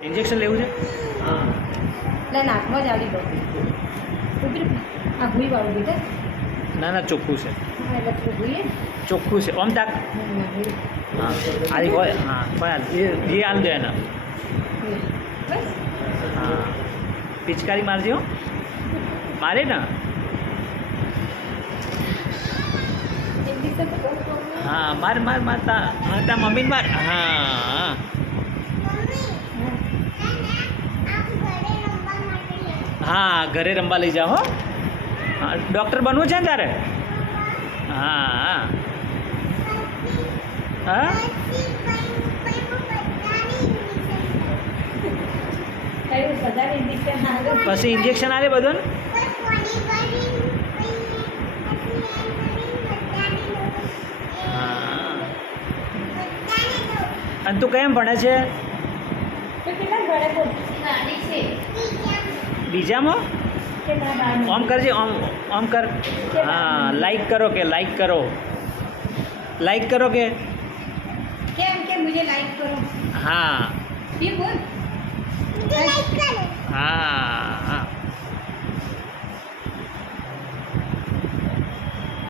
Injection લેવું છે? હા એટલે નાકમાં જ આવી ગયું આ ભૂઈ વાળું બેટા. ના ના, ચોખ્ખું છે, હા એટલે થોડું ભૂઈએ ચોખ્ખું છે. ઓમ તાક. હા આરી હોય. હા પણ જે હાલ દે એના. બસ હા પિચકારી મારજો. મારે ને. એક દિવસે તો બહુ પ્રોબ્લેમ. હા માર માર માર તા હા તા મમ્મીને માર. હા હા ઘરે રમવા લઈ જાઓ હો. હા ડૉક્ટર બનવું છે ને તારે? હા હા હા કયું બધાને ઇન્જેક્શન આવે પછી ઇન્જેક્શન આલે બધું ને? હા અને તું કેમ ભણે છે? તો કેટલા ભણે બોલ બીજામાં? કેટલા બાર ઓમ કરજે, ઓમ ઓમ કર. હા લાઈક કરો કે લાઈક કરો, લાઈક કરો કે. કેમ કે મુझे લાઈક કરો હા ये बोल હા